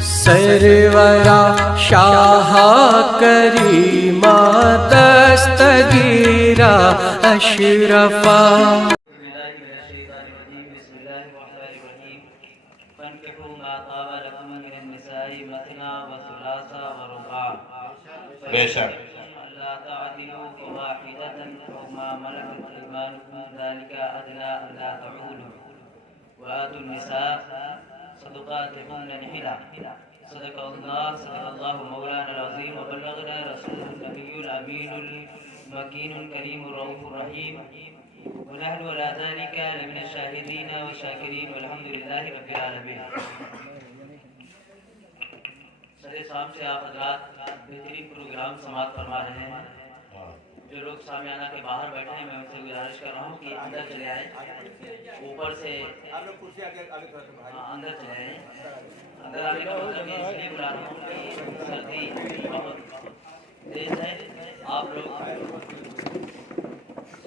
سرورا شاہ کریما دستگیرا اشرفا بے شک لا تعدلوا فواحدة أو ما ملكت أيمانكم ذلك أدنى ألا تعولوا وآتوا النساء صدقاتهن نحلة صدق الله مولانا العظيم وبلغنا رسوله النبي الأمين المكين الكريم الرؤوف الرحيم ونحن على ذلك لمن الشاهدين والشاكرين والحمد لله رب العالمين. سر شام سے آپ حضرات بہترین پروگرام سماعت فرما رہے ہیں. جو لوگ سامیانہ کے باہر بیٹھے ہیں میں ان سے گزارش کر رہا ہوں کہ اندر چلے آئیں. اوپر سے اندر چلے آئیں. اندر آنے کا مطلب میں اس لیے بلا رہا ہوں کہ سردی بہت تیز ہے. آپ لوگ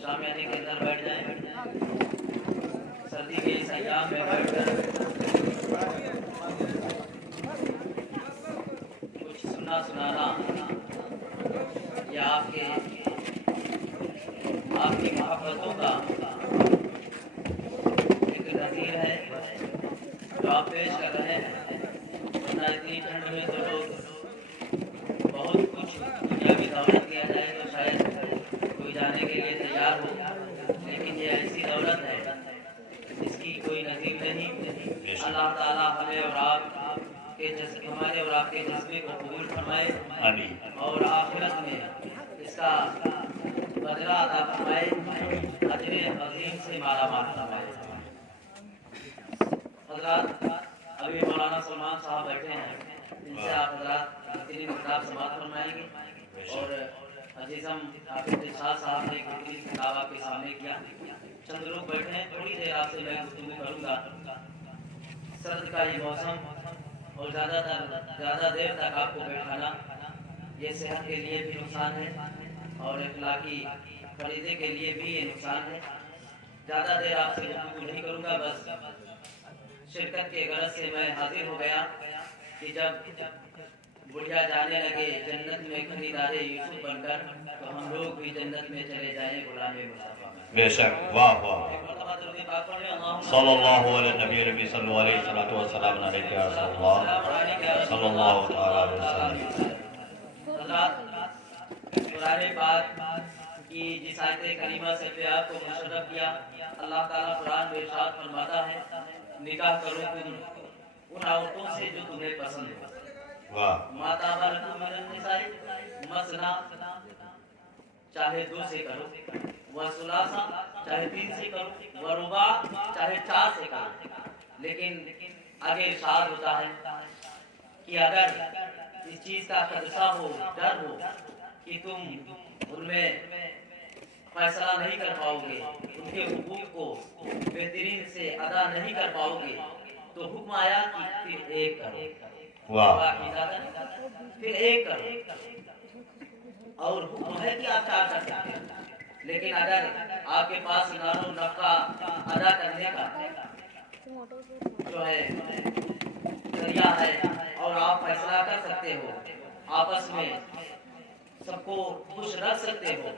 سامیانے کے اندر بیٹھ جائیں. سردی کے اس ایام میں بیٹھ کر سنانا یا آپ کی محبتوں کا ایک نظیر ہے جو آپ پیش کر رہے ہیں. ورنہ اتنی ٹھنڈ میں تو لوگ بہت کچھ دنیا کی دولت دیا جائے تو شاید کوئی جانے کے لیے تیار ہو, لیکن یہ ایسی دولت ہے جس کی کوئی نظیر نہیں. اللہ تعالیٰ ہمیں اور آپ ہمارے اور آپ کے جذبے کو قبول فرمائے اور آخرت میں اس کا بدلہ عطا فرمائے, اجر عظیم سے مالا مال فرمائے. حضرات ابھی مولانا سلمان صاحب بیٹھے ہیں, ان سے آپ حضرات بہترین کتاب سماعت فرمائیں گے. اور عزیزم حافظ دلشاد صاحب نے ایک بہترین کتاب آپ کے سامنے کیا. چند لوگ بیٹھے ہیں, تھوڑی دیر آپ سے میں گفتگو کروں گا. سرد کا یہ موسم اور زیادہ دیر تک آپ کو بیٹھانا یہ صحت کے لیے بھی نقصان ہے اور اخلاقی فریضے کے لیے بھی یہ نقصان ہے. زیادہ دیر آپ سے گفتگو نہیں کروں گا. بس شرکت کے غرض سے میں حاضر ہو گیا کہ جب بڑھیا جانے لگے جنت میں خریدار یوسف بن کر, تو ہم لوگ بھی جنت میں چلے جائیں غلام مصطفیٰ. بے شک. واہ واہ. صلی اللہ علیہ نبی ربی صلی اللہ علیہ وسلم علیہ یا رسول اللہ صلی اللہ علیہ وسلم. حضرات قرآن پاک کی جس آیت کریمہ سے آپ کو مشرف کیا, اللہ تعالیٰ قرآن میں ارشاد فرماتا ہے نکاح کرو تم ان عورتوں سے جو تمہیں پسند ہے. ما طاب لکم من النساء مثنی, چاہے 2 سے کرو, وثلاث چاہے 3 سے کرو, ورباع چاہے 4 سے کرو. لیکن آگے ارشاد ہوتا ہے کہ اگر اس چیز کا خدشہ ہو, ڈر ہو کہ تم ان میں فیصلہ نہیں کر پاؤ گے, ان کے حقوق کو بہترین سے ادا نہیں کر پاؤ گے, تو حکم آیا کہ پھر ایک کرو. پھر ایک کرو. اور حکم ہے کہ آپ 4 کر سکتے ہیں, لیکن اگر آپ کے پاس نان و نفقہ ادا کرنے کا جو ہے ذریعہ ہے اور آپ فیصلہ کر سکتے ہو, آپس میں سب کو خوش رکھ سکتے ہو,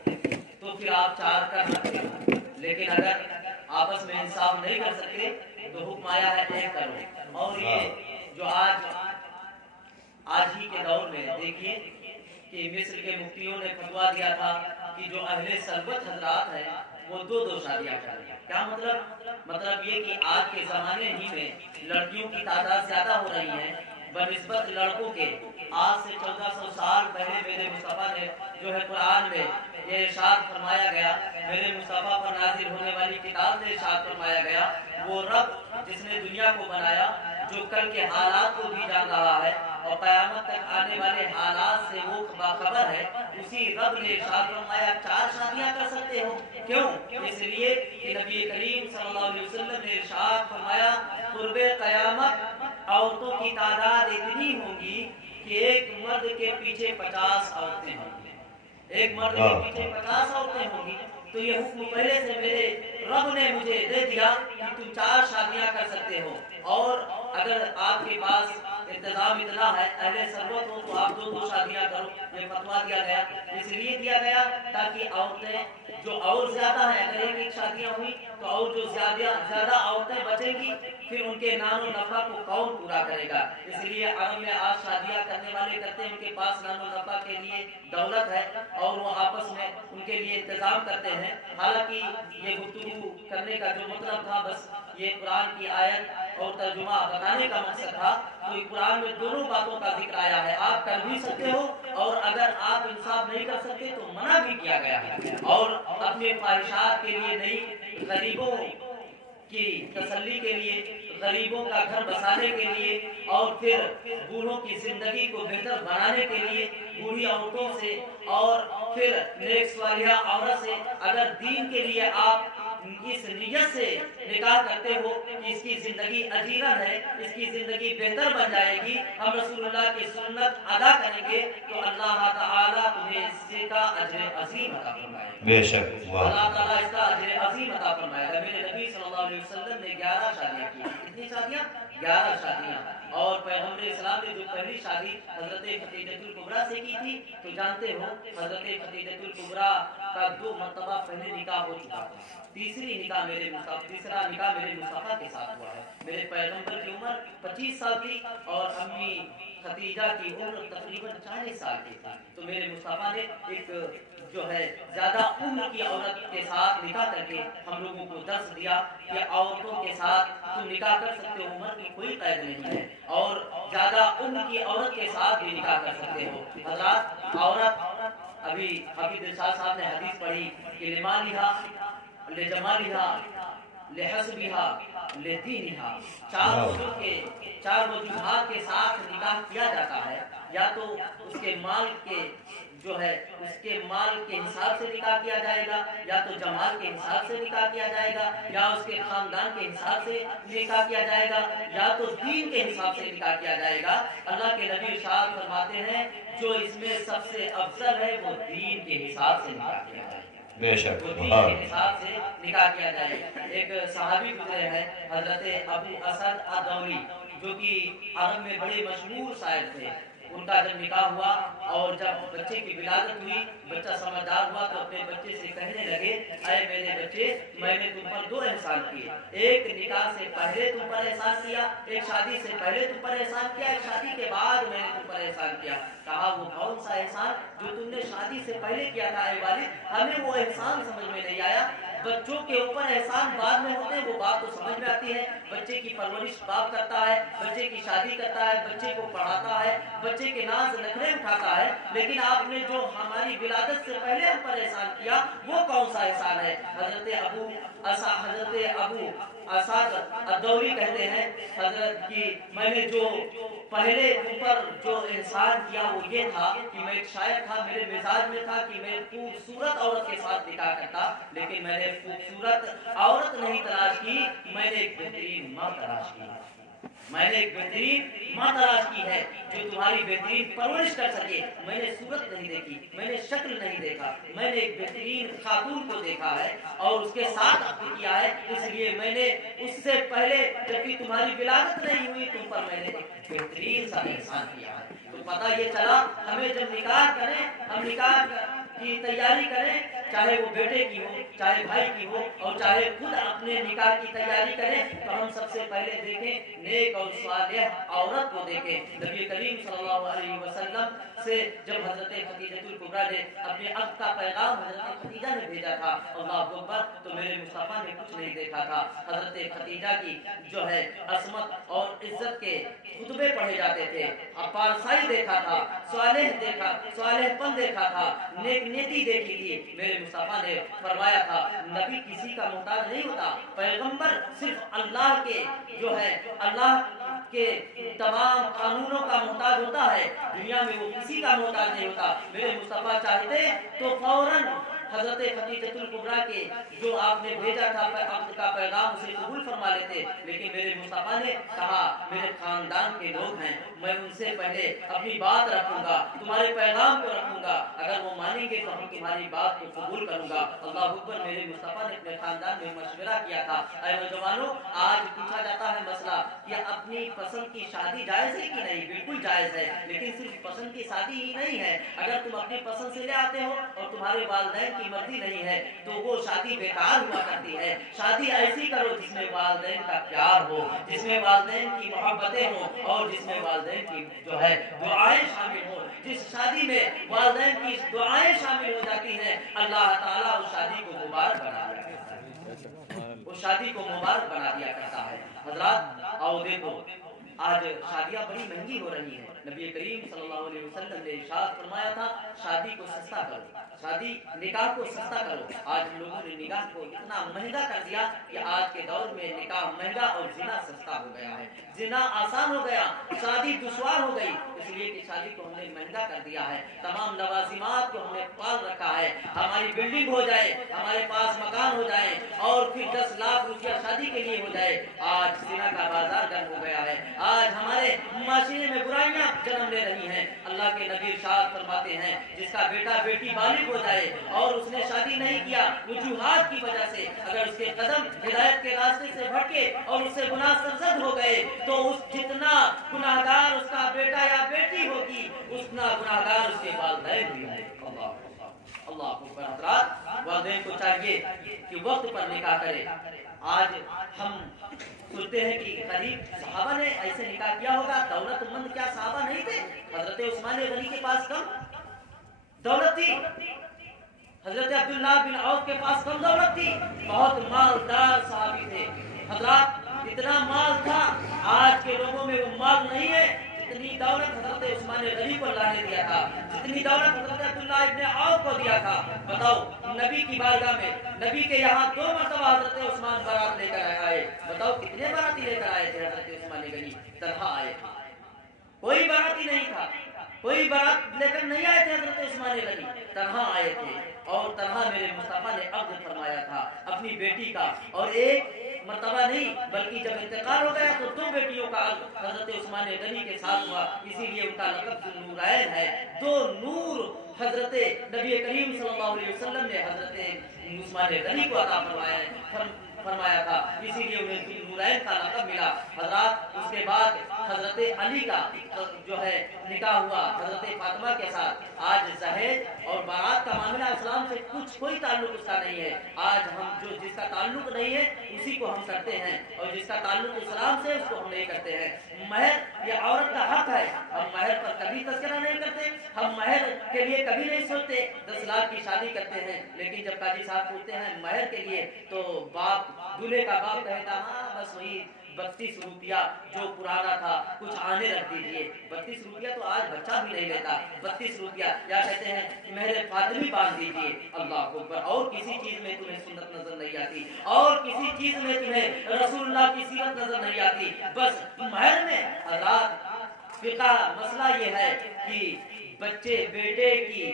تو پھر آپ 4 کر سکتے ہو. لیکن اگر آپس میں انصاف نہیں کر سکتے تو حکم آیا ہے 1 کرو. اور یہ جو آج ہی کے دور میں دیکھیے کہ مصر کے مفتیوں نے فتوا دیا تھا کہ جو اہل ثروت حضرات ہیں وہ 2 شادیاں کریں. کیا مطلب یہ کہ آج کے زمانے ہی میں لڑکیوں کی تعداد زیادہ ہو رہی ہے بنسبت لڑکوں کے. آج سے 1400 سال پہلے میرے مصطفیٰ نے جو ہے قرآن میں یہ ارشاد فرمایا گیا, میرے مصطفیٰ پر نازل ہونے والی کتاب میں ارشاد فرمایا گیا, وہ رب جس نے دنیا کو بنایا, جو کل کے حالات کو بھی جان رہا ہے اور قیامت تک آنے والے حالات سے وہ باخبر ہے, اسی رب نے ارشاد فرمایا 4 شادیاں کر سکتے ہو. کیوں؟ اس لیے کہ نبی کریم صلی اللہ علیہ وسلم نے ارشاد فرمایا قرب قیامت عورتوں کی تعداد اتنی ہوگی کہ ایک مرد کے پیچھے 50 عورتیں ہوں گی. ایک مرد کے پیچھے 50 عورتیں ہوں گی. تو یہ حکم پہلے سے میرے رب نے مجھے دے دیا کہ تم 4 شادیاں کر سکتے ہو. اور اگر آپ کے پاس इंतजाम इतना है, अहले सरबत हो तो आप 2-2 शादियां करो, ये फतवा दिया गया। इसलिए दिया गया ताकि औरतें जो और ज्यादा है, अगर एक शादियां हुई तो और जो ज्यादा औरतें बचेंगी, फिर उनके नानो नफा को कौन पूरा करेगा। इसलिए अरब में आज शादियां करने वाले करते हैं, उनके पास नानो नफा के लिए दौलत है और वो आपस में उनके लिए इंतजाम करते हैं। हालांकि ये गुफ्तगू करने का जो मतलब था, बस ये कुरान की आयत और तर्जुमा बताने का मकसद था। तो कुरान में दोनों बातों का जिक्र आया है, आप कर भी सकते हो और अगर आप इंसाफ नहीं कर सकते तो मना भी किया गया है। और अपने ख्वाहिशात के लिए नहीं, गरीबों की तसल्ली के लिए, गरीबों का घर बसाने के लिए और फिर बूढ़ों की जिंदगी को बेहतर बनाने के लिए बूढ़ी औरतों से और फिर नेक स्वालिहा औरत से अगर दीन के लिए आप इस नियत से निकाह करते हो कि इसकी जिंदगी अजीरन है, इसकी जिंदगी बेहतर बन जाएगी, हम रसूलुल्लाह की सुन्नत अदा करेंगे, तो अल्लाह ताला तुम्हें इसका अजर अजीम अता फरमाएगा। बेशक अल्लाह ताला इसका अजर अजीम अता फरमाएगा। मेरे नबी सल्लल्लाहु अलैहि वसल्लम ने 11 शादियां की। कितनी शादियां? 11 शादियां। और पैगंबर इस्लाम ने जो पहली शादी हजरत खदीजतुल कुबरा से की थी, तो जानते हो हजरत खदीजतुल कुबरा का 2 मर्तबा पहले निकाह हो चुका था। तीसरा निकाह मेरे मुस्तफा के साथ हुआ है। मेरे पैगंबर की उम्र 25 साल थी और अम्मी खदीजा की उम्र तकरीबन 40 साल की थी। तो मेरे मुस्तफा ने एक जो है ज्यादा उम्र की औरत के साथ निकाह करके हम लोगों को दर्श दिया कि औरतों के साथ तुम निकाह कर सकते हो, उम्र की कोई कैद नहीं है, और ज्यादा उम्र की औरत के साथ भी निकाह कर सकते हो। हज़रात, औरत अभी हाफिज इरशाद साहब ने हदीस पढ़ी कि लिमालिहा लिजमालिहा लिहस्बिहा लिदीनिहा, 4 वजूहात के साथ निकाह किया जाता है। या तो उसके माल के जो है उसके माल के हिसाब से निकाह किया जाएगा, या तो जमाल के हिसाब से निकाह किया जाएगा, या उसके खानदान के हिसाब से निकाह किया जाएगा, या तो दीन के हिसाब से निकाह किया जाएगा। अल्लाह के नबी इरशाद फरमाते हैं जो इसमें सबसे अफजल है वो दीन के हिसाब से निकाह किया जाएगा। बेशक वो दीन के हिसाब से निकाह किया जाएगा। एक सहाबी गुजरे हैं हजरत अबू असद अदौली, जो कि अरब में बड़े मशहूर शायर थे। उनका जब निकाह हुआ और जब बच्चे की विलादत हुई, बच्चा समझदार हुआ तो अपने बच्चे से कहने लगे, अरे मेरे बच्चे, मैंने तुम पर 2 एहसान किए। एक निकाह से पहले तुम पर एहसान किया, एक शादी से पहले तुम पर एहसान किया, एक शादी के बाद मैंने तुम पर एहसान किया। कहा वो कौन सा एहसान जो तुमने शादी से पहले किया था ऐ वालिद? हमें वो एहसान समझ में नहीं आया। बच्चों के ऊपर एहसान बाद में होते हैं, वो बात तो समझ में आती है। बच्चे की परवरिश बाप करता है, बच्चे की शादी करता है, बच्चे को पढ़ाता है, बच्चे के नाज नखरे उठाता है, लेकिन आपने जो हमारी विलादत से पहले हम पर एहसान किया वो कौन सा एहसान है? हजरत अबू असद अदौली कहते हैं हजरत की मैंने जो पहले ऊपर जो एहसान किया वो ये था कि मैं एक शायर था, मेरे मिजाज में था कि मैं खूबसूरत औरत के साथ निकाह करता, लेकिन मैंने खूबसूरत औरत नहीं तलाश की, मैंने एक बेहतरीन माँ तलाश की। मैंने एक बेहतरीन माँ तलाश की है जो तुम्हारी बेहतरीन परवरिश कर सके। मैंने सूरत नहीं देखी, मैंने शक्ल नहीं देखा, मैंने एक बेहतरीन खातून को देखा है और उसके साथ अक़्द किया है। इसलिए मैंने उससे पहले जबकि तुम्हारी विलादत नहीं हुई तुम पर मैंने एक बेहतरीन सा एहसान किया है। तो पता ये चला हमें जब निकाह करें, हम निकाह की तैयारी करें, चाहे वो बेटे की हो, चाहे भाई की हो, और चाहे खुद अपने निकाह की तैयारी करें, तो हम सबसे पहले देखें नेक और सालेह औरत को देखें। नबी करीम सल्लल्लाहु अलैहि वसल्लम से जब हजरत खदीजतुल कुबरा ने अपने अक़्द का पैगाम हजरत खदीजा ने भेजा था, अल्लाहु अकबर, तो मेरे मुस्तफा ने कुछ नहीं देखा था। हजरत खदीजा की जो है असमत और इज्जत के खुतबे पढ़े जाते थे, पारसाई देखा था, सालेहपन देखा था, नेक नीति देखी थी। मेरे मुस्तफा ने फरमाया था नबी किसी का मोहताज नहीं होता, पैगंबर सिर्फ अल्लाह के जो है अल्लाह के तमाम कानूनों का मोहताज होता है, दुनिया में वो किसी का मोहताज नहीं होता। मेरे मुस्तफा चाहते तो फौरन حضرت خدیجۃ الکبریٰ کے جو آپ نے بھیجا تھا عقد کا پیغام اسے قبول فرما لیتے، لیکن میرے مصطفیٰ نے کہا میرے خاندان کے لوگ ہیں، میں ان سے پہلے اپنی بات رکھوں گا، تمہارے پیغام کو رکھوں گا، اگر وہ مانیں گے تو ہم تمہاری بات کو قبول کروں گا۔ اللہ اکبر۔ میرے مصطفیٰ نے اپنے خاندان میں مشورہ کیا تھا۔ اے نوجوانوں، آج پوچھا جاتا ہے مسئلہ کہ اپنی پسند کی شادی جائز ہے کہ نہیں؟ بالکل جائز ہے، لیکن صرف پسند کی شادی ہی نہیں ہے۔ اگر تم اپنی پسند سے لے آتے ہو اور تمہارے والدین کی مرضی نہیں ہے تو وہ شادی بیکار ہوا کرتی ہے۔ شادی ایسی کرو جس میں والدین کا پیار ہو، جس میں والدین کی محبتیں ہوں اور جس میں والدین کی جو ہے دعائیں شامل ہوں۔ جس شادی میں والدین کی دعائیں شامل ہو جاتی ہیں، اللہ تعالیٰ اس شادی کو مبارک بنا دیا کرتا ہے، اس شادی کو مبارک بنا دیا کرتا ہے۔ حضرات آؤ دیکھو، آج شادیاں بڑی مہنگی ہو رہی ہیں۔ نبی کریم صلی اللہ علیہ وسلم نے ارشاد فرمایا تھا شادی کو سستا کرو، شادی نکاح کو سستا کرو۔ آج لوگوں نے نکاح کو اتنا مہنگا کر دیا کہ آج کے دور میں نکاح مہنگا اور زنا سستا ہو گیا ہے، زنا آسان ہو گیا، شادی دشوار ہو گئی، اس لیے کہ شادی کو ہم نے مہنگا کر دیا ہے۔ تمام لوازمات کو ہم نے پال رکھا ہے، ہماری بلڈنگ ہو جائے، ہمارے پاس مکان ہو جائے اور پھر 10 لاکھ روپیہ شادی کے لیے ہو جائے۔ آج زنا کا بازار گرم ہو گیا ہے، آج ہمارے معاشرے میں برائیاں جنم لے رہی ہیں۔ اللہ کے نبی ارشاد فرماتے ہیں جس کا بیٹا بیٹی بالغ ہو جائے اور اس نے شادی نہیں کیا وجوہات کی وجہ سے، اگر اس کے قدم ہدایت کے راستے سے بھٹکے اور اس سے گناہ سرزد ہو گئے تو اس جتنا گناہگار اس کا بیٹا یا بیٹی ہوگی اتنا گناہگار اس کے والدین بھی ہیں۔ اللہ اکبر۔ حضرات والدین کو چاہیے کہ وقت پر نکاح کرے۔ آج ہم سنتے ہیں کہ قریب صحابہ نے ایسے نکاح کیا ہوگا، دولت مند کیا صحابہ نہیں تھے؟ حضرت عثمان غنی کے پاس کم دولت تھی، حضرت عبداللہ بن عوف کے پاس کم دولت تھی، بہت مالدار صحابی تھے۔ حضرات اتنا مال تھا، آج کے لوگوں میں وہ مال نہیں ہے جتنی دولت حضرت عثمان غنی کو اللہ نے دیا تھا، جتنی دولت حضرت عبداللہ ابن عوف کو دیا تھا۔ بتاؤ نبی کی بارگاہ میں نبی کے یہاں 2 مرتبہ حضرت عثمان بارات لے کر آئے، بتاؤ کتنے باراتی لے کر آئے تھے؟ حضرت عثمان غنی تنہا آئے تھے، کوئی باراتی نہیں تھا، کوئی بارات لے کر نہیں آئے تھے۔ حضرت عثمان غنی تنہا آئے تھے اور تنہا میرے مصطفیٰ نے عقد فرمایا تھا اپنی بیٹی کا، اور ایک مرتبہ نہیں بلکہ جب انتقال ہو گیا تو 2 بیٹیوں کا حضرت عثمان غنی کے ساتھ ہوا، اسی لیے ان کا لقب ذوالنورین ہے۔ 2 نور حضرت نبی کریم صلی اللہ علیہ وسلم نے حضرت عثمان غنی کو عطا فرمایا تھا، اسی لیے انہیں ذوالنورین کا لقب ملا۔ حضرات اس کے بعد حضرت علی کا جو ہے نکاح ہوا حضرت فاطمہ کے ساتھ۔ آج جہیز اور بارات کا معاملہ اسلام سے کوئی تعلق اس کا نہیں ہے۔ آج ہم جس کا تعلق نہیں ہے اسی کو ہم کرتے ہیں، اور جس کا تعلق اسلام سے اس کو ہم نہیں کرتے ہیں۔ مہر یہ عورت کا حق ہے، ہم مہر پر کبھی تذکرہ نہیں کرتے، ہم مہر کے لیے کبھی نہیں سوچتے۔ 10 لاکھ کی شادی کرتے ہیں، لیکن جب قاضی صاحب پوچھتے ہیں مہر کے لیے تو باپ دولہے کا باپ کہتا ہاں بس وہی 32 روپیہ جو پرانا تھا کچھ آنے رکھ دیجیے۔ 32 روپیہ تو آج بچہ بھی نہیں لیتا، 32 روپیہ یا کہتے ہیں مہر فاطمی باندھ دیجیے۔ اللہ اکبر۔ اور کسی چیز میں تمہیں سنت نظر نہیں آتی، اور کسی چیز میں تمہیں رسول اللہ کی سیرت نظر نہیں آتی، بس مہر میں۔ حضرات فقہ مسئلہ یہ ہے کہ بچے بیٹے کی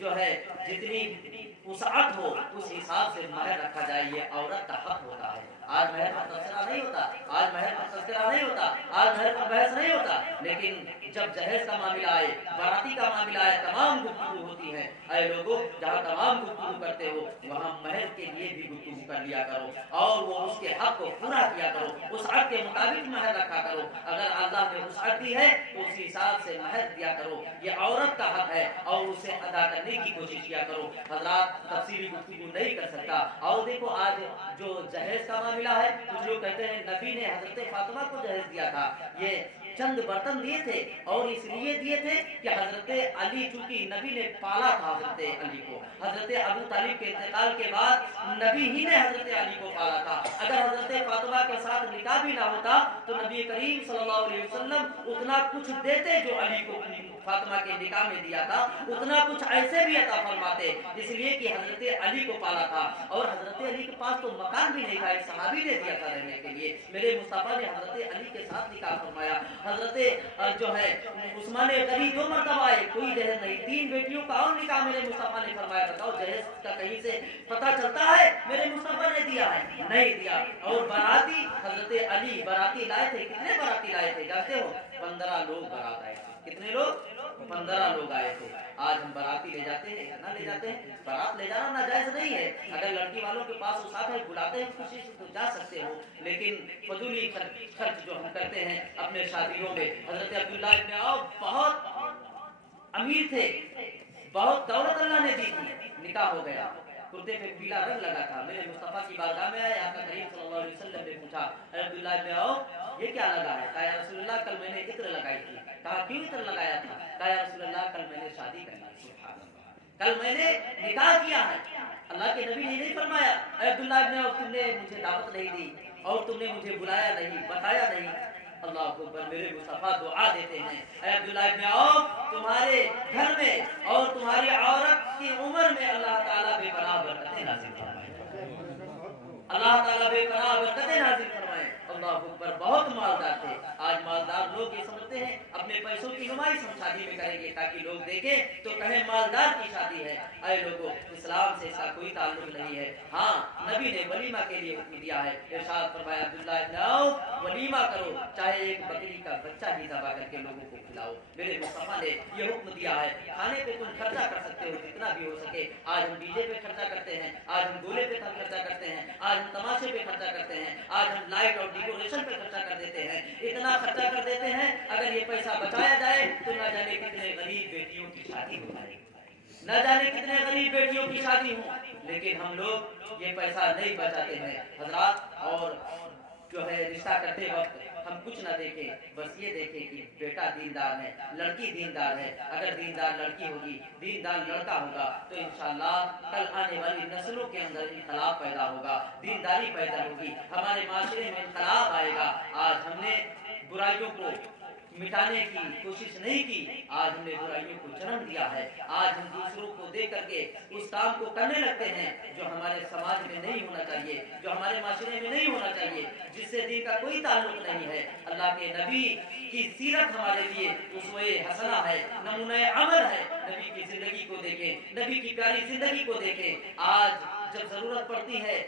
جو ہے جتنی وسعت ہو اس حساب سے مہر رکھا جائے، یہ عورت کا حق ہوتا ہے۔ آج مہر پر تذکرہ نہیں ہوتا، آج مہر پر تذکرہ نہیں ہوتا، آج مہر پر بحث نہیں ہوتا، لیکن جب جہیز کا معاملہ آئے، باراتی کا معاملہ آئے، تمام گفتگو ہوتی ہے۔ اے لوگوں جہاں تمام گفتگو کرتے ہو وہاں مہر کے لیے بھی گفتگو کر لیا کرو اور وہ اس کے حق کو پورا کیا کرو، اس حق کے مطابق مہر رکھا کرو۔ اگر اللہ نے وسعت دی ہے تو اس حساب سے مہر دیا کرو، یہ عورت کا حق ہے اور اسے ادا کرنے کی کوشش کیا کرو۔ حضرات تفصیلی گفتگو نہیں کر سکتا۔ اور دیکھو آج جو جہیز کا معاملہ ہے، کچھ لوگ کہتے ہیں نبی نے حضرت فاطمہ کو جہیز دیا تھا، یہ چند برتن دیے تھے اور اس لیے دیے تھے کہ حضرت علی چونکہ نبی نے پالا تھا حضرت علی کو، حضرت ابو طالب کے انتقال کے بعد نبی ہی نے حضرت علی کو پالا تھا۔ اگر حضرت فاطمہ کے ساتھ نکاح بھی نہ ہوتا تو نبی کریم صلی اللہ علیہ وسلم اتنا کچھ دیتے جو علی کو فاطمہ کے نکاح میں دیا تھا، اتنا کچھ ایسے بھی عطا فرماتے، اس لیے کہ حضرت علی کو پالا تھا۔ اور حضرت علی کے پاس تو مکان بھی نہیں تھا، ایک صحابی نے دیا تھا رہنے کے لیے، میرے مصطفیٰ نے حضرت علی کے ساتھ نکاح فرمایا۔ हजरत जो है उस्मान गनी 2 मरतबा आए, कोई जहेज नहीं। 3 बेटियों का और निकाह मेरे मुस्तफा ने फरमाया, बताओ जहेज का कहीं से पता चलता है? मेरे मुस्तफा ने दिया है? नहीं दिया। और बाराती हजरत अली बाराती लाए थे। कितने बाराती लाए थे जानते हो? 15 लोग बारात आए थे। कितने लोग? 15 लोग आए थे। आज हम बाराती ले जाते हैं या ना ले जाते हैं? बारात ले जाना नाजायज नहीं है। अगर लड़की वालों के पास साथ है, बुलाते हैं खुशी से तो जा सकते हो, लेकिन फजूली खर्च जो हम करते हैं अपने शादियों में। हजरत अब्दुल्ला इब्न औफ बहुत अमीर थे, बहुत दौलत अल्लाह ने दी थी। निकाह हो गया, कुर्ते पे पीला रंग लगा था। मेरे मुस्तफा की बारगाह में आए, आका करीम सल्लल्लाहु अलैहि वसल्लम ने पूछा, अब्दुल्ला इब्न औफ ये क्या लगा है? कहा या रसूलल्लाह कल मैंने इत्र लगाई थी। कहा क्यों इत्र लगाया था? कहा या रसूलल्लाह कल मैंने शादी कर ली, सुभान अल्लाह, कल मैंने निकाह किया है। अल्लाह के नबी ने नहीं फरमाया अब्दुल्ला इब्न औफ तुमने मुझे दावत नहीं दी और तुमने मुझे बुलाया नहीं, बताया नहीं। अल्लाह अकबर। मेरे मुस्तफा दुआ देते हैं, अब्दुल्ला इब्न औफ तुम्हारे घर में और तुम्हारी औरत की उम्र में अल्लाह ताला बेपनाह बरकतें नाज़िल फरमाए, अल्लाह ताला बेपनाह बरकतें नाज़िल फरमाए। अल्लाह अकबर। बहुत मालदार थे। आज मालदार लोग ये समझते हैं अपने पैसों की नुमाइश हम शादी में करेंगे ताकि लोग देखें तो कहें मालदार की शादी है। अरे लोगों, इस्लाम से इसका कोई ताल्लुक नहीं है। हाँ, नबी ने वलीमा के लिए हुक्म दिया है। इरशाद फरमाया अब्दुल्ला इब्न औफ वलीमा करो, चाहे एक बकरी का बच्चा ही दबा करके लोगों को खिलाओ। मेरे मुस्तफा ने ये हुक्म दिया है। खाने पे तुम खर्चा कर सकते हो जितना भी हो सके। आज हम डीजे पे खर्चा करते हैं, आज हम गोले पे खर्चा करते हैं, आज हम तमाशे पे खर्चा करते हैं, आज हम लाइट और डेकोरेशन पे खर्चा कर देते हैं। इतना खर्चा कर देते हैं, अगर ये पैसा बचाया जाए तो न जाने कितने गरीब बेटियों की शादी हो जाए, न जाने कितने गरीब बेटियों की शादी हो। लेकिन हम लोग ये पैसा नहीं बचाते हैं हजरात। और जो है रिश्ता करते वक्त हम कुछ ना देखें, बस ये देखें कि बेटा दीनदार है, लड़की दीनदार है। अगर दीनदार लड़की होगी, दीनदार लड़का होगा तो इंशाअल्लाह कल आने वाली नस्लों के अंदर इनकलाब पैदा होगा, दीनदारी पैदा होगी, हमारे माशरे में इनकलाब आएगा। आज हमने बुराइयों को मिटाने की कोशिश नहीं की, आज हमने बुराइयों को जन्म दिया है। आज हम दूसरों को देख करके उस काम को करने लगते हैं जो हमारे समाज में नहीं होना चाहिए, जो हमारे माशरे में नहीं होना चाहिए, जिससे दीन का कोई ताल्लुक नहीं है। अल्लाह के नबी की सीरत हमारे लिए उसवे हसना है, नमूना अमल है। नबी की जिंदगी को देखें, नबी की प्यारी जिंदगी को देखें। आज जब जरूरत पड़ती है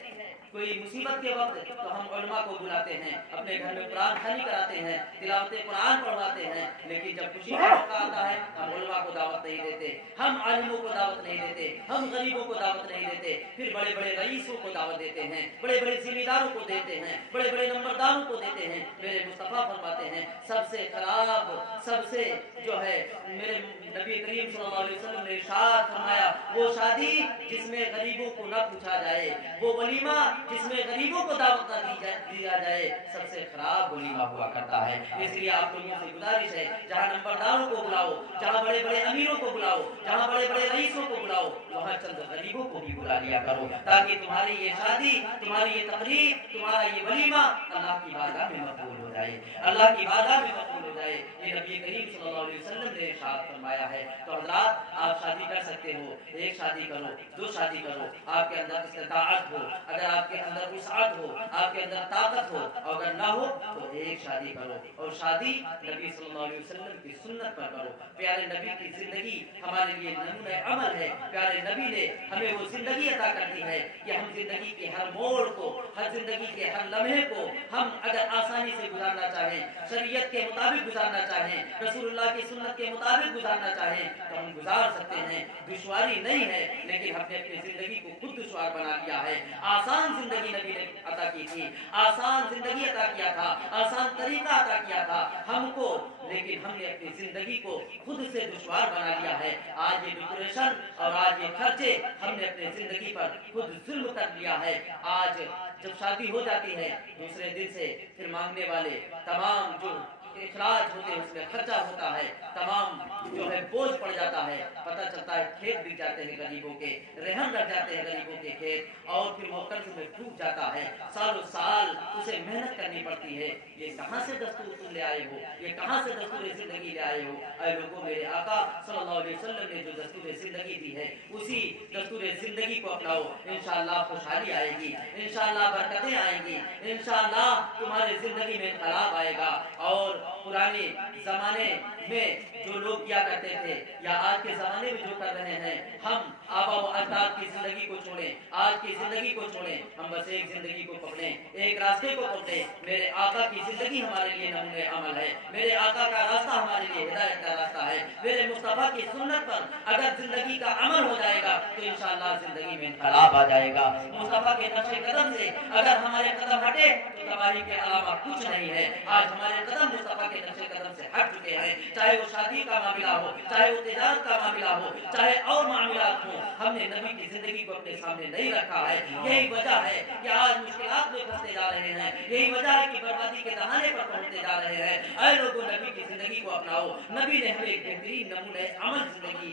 कोई मुसीबत के वक्त तो हम उलमा को बुलाते हैं, अपने घर में कुरान खानी कराते हैं, तिलावत कुरान पढ़वाते हैं। लेकिन जब खुशी का मौका आता है हम उलमा को दावत नहीं देते, हम आलिमों को दावत नहीं देते, हम गरीबों को दावत नहीं देते। फिर बड़े बड़े रईसों को दावत देते हैं, बड़े बड़े जिम्मेदारों को देते हैं, बड़े बड़े नंबरदारों को देते हैं। मेरे मुस्तफा फरमाते हैं सबसे खराब, सबसे जो है मेरे नबी करीम सल्लल्लाहु अलैहि वसल्लम ने इरशाद फरमाया वो शादी जिसमें गरीबों को न पूछा जाए, वो वलीमा जिसमें गरीबों को दावत न दिया जाए, सबसे खराब वलीमा हुआ करता है। इसलिए आप लोगों से गुजारिश है, जहाँ नंबरदारों को बुलाओ, जहाँ बड़े बड़े अमीरों को बुलाओ, जहाँ बड़े बड़े रईसों को बुलाओ, वहाँ चंद गरीबों को भी बुला लिया करो, ताकि तुम्हारी ये शादी, तुम्हारी ये तकरीब, तुम्हारा ये वलीमा अल्लाह की बारगाह में मकबूल हो जाए, अल्लाह की बारगाह में मकबूल हो जाए। ये नबी करीम सल्लल्लाहु अलैहि वसल्लम ने इरशाद फरमाया है। तो हज़रात, आप शादी कर सकते हो, एक शादी करो, दो शादी करो, आपके अंदर इस्तिताअत हो, अगर आपके अंदर वुसअत हो, आपके अंदर ताकत हो, अगर ना हो तो एक शादी करो। और शादी नबी सल्लल्लाहु अलैहि वसल्लम की सुन्नत पर करो। प्यारे नबी की जिंदगी हमारे लिए नमूना अमल है। प्यारे नबी ने हमें वो जिंदगी अता कर दी है कि हम जिंदगी के हर मोड़ को, हर जिंदगी के हर लम्हे को हम अगर आसानी से गुजारना चाहें, शरीयत के मुताबिक गुजारना चाहें, रसूलुल्लाह की सुन्नत के मुताबिक गुजारना चाहें तो हम गुजार सकते हैं। दुश्वारी नहीं है, लेकिन हमने अपनी जिंदगी को खुद दुश्वार बना लिया है। आसान जिंदगी नबी ने अता की थी, आसान जिंदगी अता किया था, आसान तरीका अता किया था हमको, लेकिन हमने अपनी जिंदगी को खुद से दुश्वार बना लिया है। आज ये डिप्रेशन और आज ये खर्चे हमने अपनी जिंदगी पर खुद जुल्म कर लिया है। आज जब शादी हो जाती है दूसरे दिन से फिर मांगने वाले तमाम जो इखराज होते हैं उसमें खर्चा होता है, तमाम जो है बोझ पड़ जाता है, पता चलता है खेत बिक जाते हैं गरीबों के, रहन लग जाते हैं गरीबों के खेत, और फिर वो कर्ज में डूब जाता है, सालों साल उसे मेहनत करनी पड़ती है। ये कहाँ से दस्तूर तुम ले आए हो, ये कहाँ से दस्तूर जिंदगी ले आए हो? ऐ लोगों, मेरे आका सल्लल्लाहु अलैहि वसल्लम ने जो दस्तूर जिंदगी दी है उसी दस्तूर जिंदगी को अपनाओ, इंशाअल्लाह खुशहाली आएगी, इंशाअल्लाह बरकतें आएंगी, इंशाअल्लाह तुम्हारे जिंदगी में इनकलाब आएगा। और पुराने जमाने में जो लोग किया करते थे या आज के जमाने में जो कर रहे हैं, हम आबा व अजदाद की जिंदगी को छोड़ें, आज की जिंदगी को छोड़ें, हम बस एक जिंदगी को पकड़ें, एक रास्ते को पकड़ें। मेरे आका की जिंदगी हमारे लिए नमूने अमल है, मेरे आका का रास्ता हमारे लिए हिदायत का रास्ता है। मेरे मुस्तफा की सुन्नत पर अगर जिंदगी का अमल हो जाएगा तो इंशाअल्लाह जिंदगी में इनकलाब आ जाएगा। मुस्तफा के नक्शे कदम से अगर हमारे कदम हटे तो तबाही के अलावा कुछ नहीं है। आज हमारे कदम मुस्तफा के नक्शे कदम से हट चुके हैं, चाहे वो शादी का मामला हो, चाहे वो तिजारत का मामला हो, चाहे और मामलात हो, हमने नबी की जिंदगी को अपने सामने नहीं रखा है। यही वजह है कि आज मुश्किलात में फंसते जा रहे हैं, यही वजह है कि बर्बादी के दहाने पर पहुंचते जा रहे हैं। ऐ लोगों, नबी की जिंदगी को अपनाओ। नबी ने हमें एक बेहतरीन नमूने अमल जिंदगी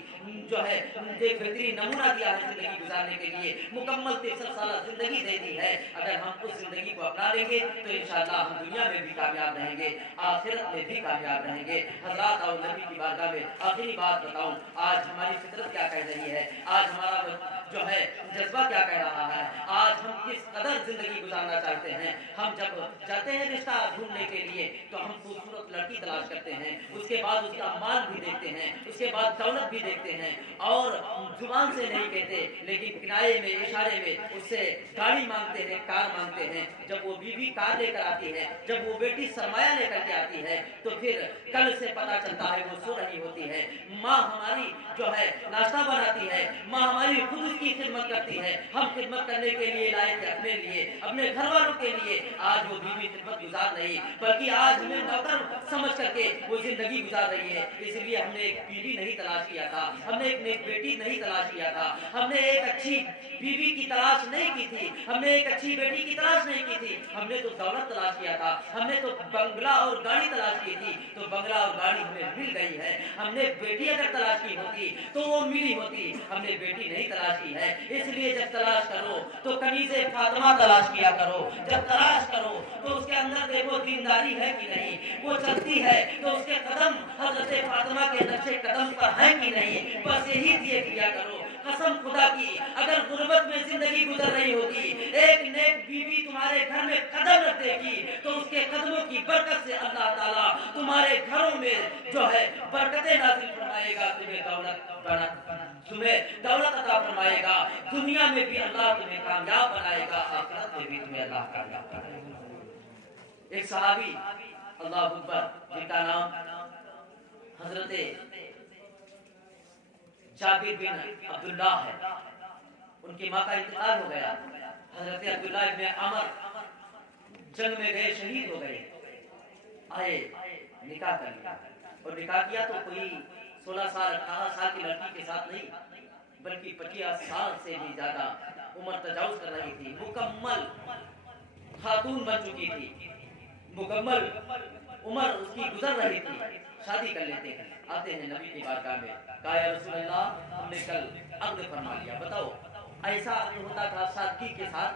जो है एक बेहतरीन नमूना दिया है जिंदगी गुजारने के लिए, मुकम्मल 63 साल जिंदगी दे दी है। अगर हम उस जिंदगी को अपना लेंगे तो इंशाअल्लाह हम दुनिया में भी कामयाब रहेंगे, आखिरत में भी कामयाब रहेंगे। हज़रात और नबी की बारगाह में आखिरी बात बताऊं, आज हमारी फितरत क्या कह रही है, आज हमारा जो है जज्बा क्या कह रहा है, आज हम किस कदर जिंदगी गुजारना चाहते हैं। हम जब जाते हैं रिश्ता ढूंढने के लिए तो हम खूबसूरत लड़की तलाश करते हैं, उसके बाद उसका माल भी देखते हैं, उसके बाद दौलत भी देखते हैं, और जुबान से नहीं कहते लेकिन किनारे में इशारे में उससे गाड़ी मांगते हैं, कार मांगते हैं। जब वो बीवी कार लेकर आती है, जब वो बेटी सरमाया लेकर के आती है तो फिर कल से पता चलता है वो सो रही होती है। माँ हमारी जो है नाश्ता बनाती है, माँ हमारी खुद उसकी खिदमत करती है, हम खिदमत करने के लिए लाए थे अपने लिए, अपने घर वालों के लिए। आज वो बीवी खिदमत गुजार नहीं, बल्कि आज हमें नौकर समझ करके वो जिंदगी गुजार रही है। इसलिए हमने एक बीवी नहीं तलाश किया था, हमने एक नेक बेटी नहीं तलाश किया था, हमने एक अच्छी बीवी की तलाश नहीं की थी, हमने एक अच्छी बेटी की तलाश नहीं की थी, हमने तो दौलत तलाश किया था, हमने तो बंगला और गाड़ी तलाश की थी, तो बंगला और गाड़ी हमें मिल गई है। हमने बेटी अगर तलाश की होती तो वो मिली होती, हमने बेटी नहीं तलाश की है। इसलिए जब तलाश करो तो कनीज़े फातिमा तलाश किया करो, जब तलाश करो तो उसके अंदर देखो दीनदारी है कि नहीं, वो चलती है तो उसके कदम हज़रत फातिमा के नक्शे कदम पर है कि नहीं, बस यही दिए किया करो। कसम खुदा की, अगर गुर्बत में जिंदगी गुजर रही होगी, एक नेक बीवी तुम्हारे घर में कदम रख देगी तो उसके कदमों की बरकत से अल्लाह ताला तुम्हारे घरों में जो है बरकतें नाज़िल फरमाएगा, तुम्हें दौलत अता फरमाएगा, दुनिया में भी अल्लाह तुम्हें कामयाब बनाएगा, आखिरत में भी तुम्हें अल्लाह कामयाब बनाएगा। एक सहाबी अल्लाह अकबर जिनका नाम हजरत जाबिर बिन अब्दुल्ला है, उनकी माँ का इंतकाल हो गया। हजरत अब्दुल्ला इब्न अमर जंग में गए, शहीद हो गए, आए निकाह कर लिया, और निकाह किया तो कोई 16 साल 18 साल की लड़की के साथ नहीं, बल्कि 50 साल से भी ज्यादा उम्र तजावुज कर रही थी, मुकम्मल खातून बन चुकी थी, मुकम्मल उम्र उसकी गुजर रही थी। शादी कर लेते हैं, आते हैं नबी की बारगाह में, कहा या रसूल अल्लाह, हमने कल अक़्द फरमा लिया, बताओ। ऐसा अक़्द होता था सादगी के साथ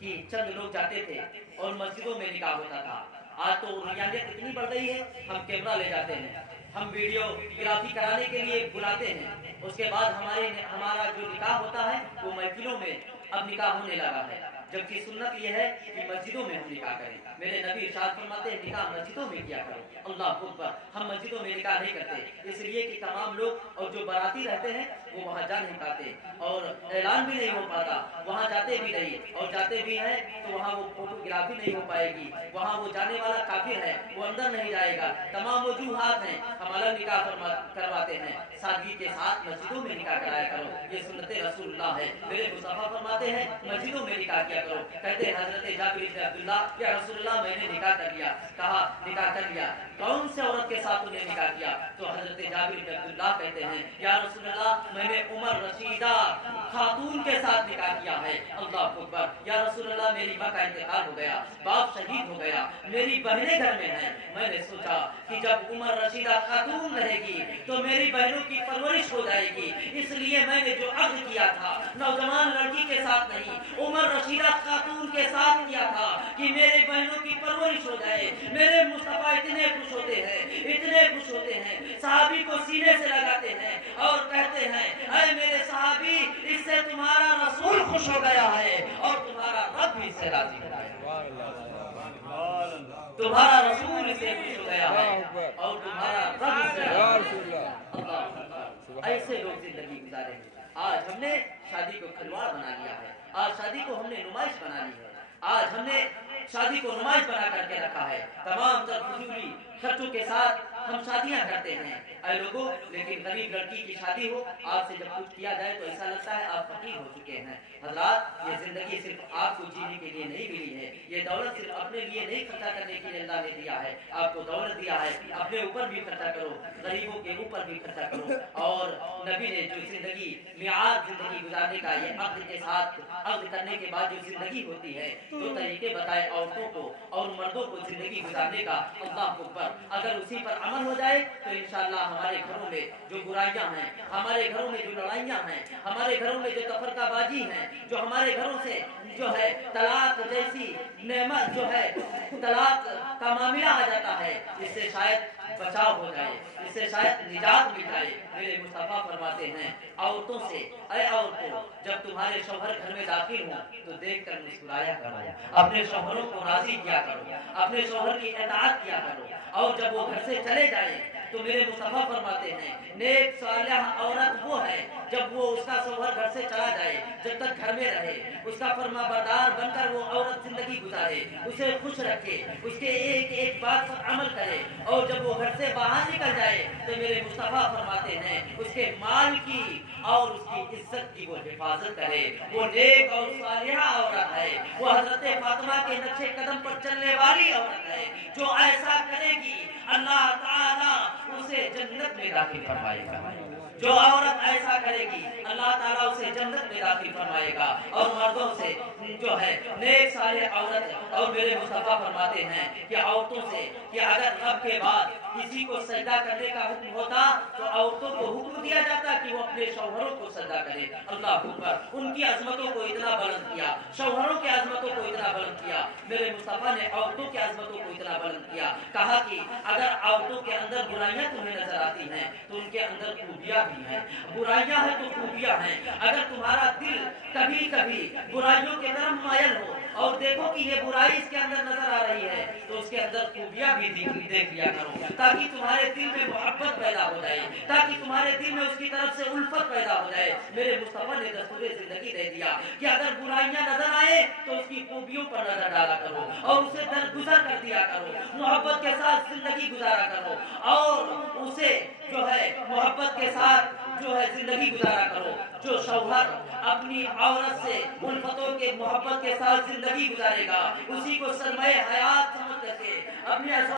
कि चंद लोग जाते थे और मस्जिदों में निकाह होता था। आज तो रुयानियत इतनी बढ़ गई है, हम कैमरा ले जाते हैं, हम वीडियोग्राफी कराने के लिए बुलाते हैं, उसके बाद हमारा जो निकाह होता है वो महफिलों में अब निकाह होने लगा है, जबकि सुन्नत ये है कि मस्जिदों में हम निकाह करें। मेरे नबी इरशाद फरमाते हैं निकाह मस्जिदों में किया करो। अल्लाह अकबर, हम मस्जिदों में निकाह नहीं करते, इसलिए कि तमाम लोग और जो बाराती रहते हैं वो वहाँ जा नहीं पाते और ऐलान भी नहीं हो पाता, वहाँ जाते भी नहीं, और जाते भी हैं तो वहाँ वो फोटोग्राफी नहीं हो पाएगी, वहाँ वो जाने वाला काफिर है, वो अंदर नहीं जाएगा। तमाम वजूहात हैं, हम अलग निकाह करवाते हैं, सादगी के साथ मस्जिदों में निकाह कराया करो, ये सुन्नत रसूलुल्लाह है। मेरे मुस्तफा फरमाते हैं मस्जिदों में निकाह किया करो। कहते हैं हजरत जाबिर इब्न अब्दुल्ला, या रसूलुल्लाह मैंने निकाह कर लिया। कहा निकाह कर लिया, कौन से औरत के साथ तूने निकाह किया? तो हजरत जाबिर इब्न अब्दुल्ला कहते हैं या रसूलुल्लाह میں نے عمر رشیدہ خاتون کے ساتھ نکاح کیا ہے۔ اللہ اکبر، یا رسول اللہ میری ماں کا انتقال ہو گیا، باپ شہید ہو گیا، میری بہنیں گھر میں ہیں، میں نے سوچا کہ جب عمر رشیدہ خاتون رہے گی تو میری بہنوں کی پرورش ہو جائے گی، اس لیے میں نے جو عقد کیا تھا نوجوان لڑکی کے ساتھ نہیں، عمر رشیدہ خاتون کے ساتھ کیا تھا کہ میرے بہنوں کی پرورش ہو جائے۔ میرے مصطفیٰ اتنے خوش ہوتے ہیں، اتنے خوش ہوتے ہیں، صحابی کو سینے سے لگاتے ہیں اور کہتے ہیں اے میرے صحابی، اس سے تمہارا رسول خوش ہو گیا ہے اور تمہارا رب بھی اس سے راضی ہو گیا ہے۔ تمہارا رسول اس سے خوش ہو گیا ہے اور تمہارا رب اس سے راضی ہو گیا ہے۔ اللہ، ایسے لوگ زندگی گزارے ہیں۔ آج ہم نے شادی کو کھلواڑ بنا لیا ہے، آج شادی کو ہم نے نمائش بنا لی ہے، آج ہم نے شادی کو نمائش بنا کر کے رکھا ہے، تمام تر فضولی خرچوں کے ساتھ ہم شادیاں کرتے ہیں۔ اے لوگوں، لیکن غریب لڑکی کی شادی ہو، آپ سے جب کچھ کیا جائے تو ایسا لگتا ہے آپ فقیر ہو چکے ہیں۔ حضرات، یہ زندگی صرف آپ کو جینے کے لیے نہیں ملی ہے، یہ دولت صرف اپنے لیے نہیں خرچہ کرنے کے لیے اللہ نے دیا ہے، آپ کو دولت دیا ہے، اپنے اوپر بھی خرچہ کرو، غریبوں کے اوپر بھی خرچہ کرو۔ اور نبی نے جو زندگی معیار زندگی گزارنے کا، یہ عقد کے ساتھ عقد کرنے کے بعد جو زندگی ہوتی ہے، دو طریقے بتائے عورتوں کو اور مردوں کو زندگی گزارنے کا۔ اللہ اکبر، اگر اسی پر عمل ہو جائے تو انشاءاللہ ہمارے گھروں میں جو برائیاں ہیں، ہمارے گھروں میں جو لڑائیاں ہیں، ہمارے گھروں میں جو تفرقہ بازی ہیں، جو ہمارے گھروں سے جو ہے طلاق جیسی نعمت جو ہے، طلاق کا معاملہ آ جاتا ہے، اس سے شاید بچاؤ ہو جائے، اس سے شاید نجات مل جائے۔ میرے مصطفیٰ فرماتے ہیں عورتوں سے، اے عورتوں، جب تمہارے شوہر گھر میں داخل ہوں تو دیکھ کر مسکرایا کرو، اپنے شوہروں کو راضی کیا کرو، اپنے شوہر کی اطاعت کیا کرو، اور جب وہ گھر سے چلے جائیں تو میرے مصطفیٰ فرماتے ہیں نیک صالح عورت وہ ہے جب وہ اس کا شوہر گھر سے چلا جائے، جب تک گھر میں رہے، اس کا فرما بردار بن کر وہ عورت زندگی گزارے، اسے خوش رکھے، اس کے ایک ایک بات پر عمل کرے، اور جب وہ گھر سے باہر نکل جائے تو میرے مصطفیٰ فرماتے ہیں اس کے مال کی اور اس کی عزت کی وہ حفاظت کرے۔ وہ نیک اور صالحہ عورت ہے، وہ حضرت فاطمہ کے نقش قدم پر چلنے والی عورت ہے، جو ایسا کرے گی اللہ تعالیٰ اسے جنت میں داخل فرمائے گا۔ جو عورت ایسا کرے گی اللہ تعالیٰ اسے جنت میں داخل فرمائے گا۔ اور مردوں سے جو ہے نیک صالح عورت، اور میرے مصطفیٰ فرماتے ہیں کہ عورتوں سے کہ اگر رب کے بعد کسی کو سجدہ کرنے کا حکم ہوتا تو عورتوں کو حکم دیا جاتا کہ وہ اپنے شوہروں کو سجدہ کرے۔ اللہ اکبر، ان کی عظمتوں کو اتنا بلند کیا، شوہروں کی عظمتوں کو اتنا بلند کیا، میرے مصطفیٰ نے عورتوں کی عظمتوں کو اتنا بلند کیا، کہا کہ اگر عورتوں کے اندر برائیاں تمہیں نظر آتی ہیں تو ان کے اندر خوبیاں بھی ہیں، برائیاں ہیں تو خوبیاں ہیں۔ اگر تمہارا دل کبھی کبھی برائیوں کے طرف مائل ہو اور دیکھو کہ یہ برائی اس کے اندر نظر آ رہی ہے تو اس کے اندر خوبیاں بھی دیکھ لیا کرو، تاکہ تمہارے دل میں محبت پیدا ہو جائے، تاکہ تمہارے دل میں اس کی طرف سے الفت پیدا ہو جائے۔ میرے مصطفیٰ نے دستور زندگی دے دیا کہ اگر برائیاں نظر آئے تو اس کی خوبیوں پر نظر ڈالا کرو اور اسے درگزر کر دیا کرو، محبت کے ساتھ زندگی گزارا کرو، اور اسے جو ہے محبت کے ساتھ جو ہے زندگی گزارا کرو۔ جو شوہر اپنی عورت سے الفتوں کے محبت کے ساتھ زندگی گزارے گا، اسی کو سرمایہ حیات سمجھ کر کے اپنے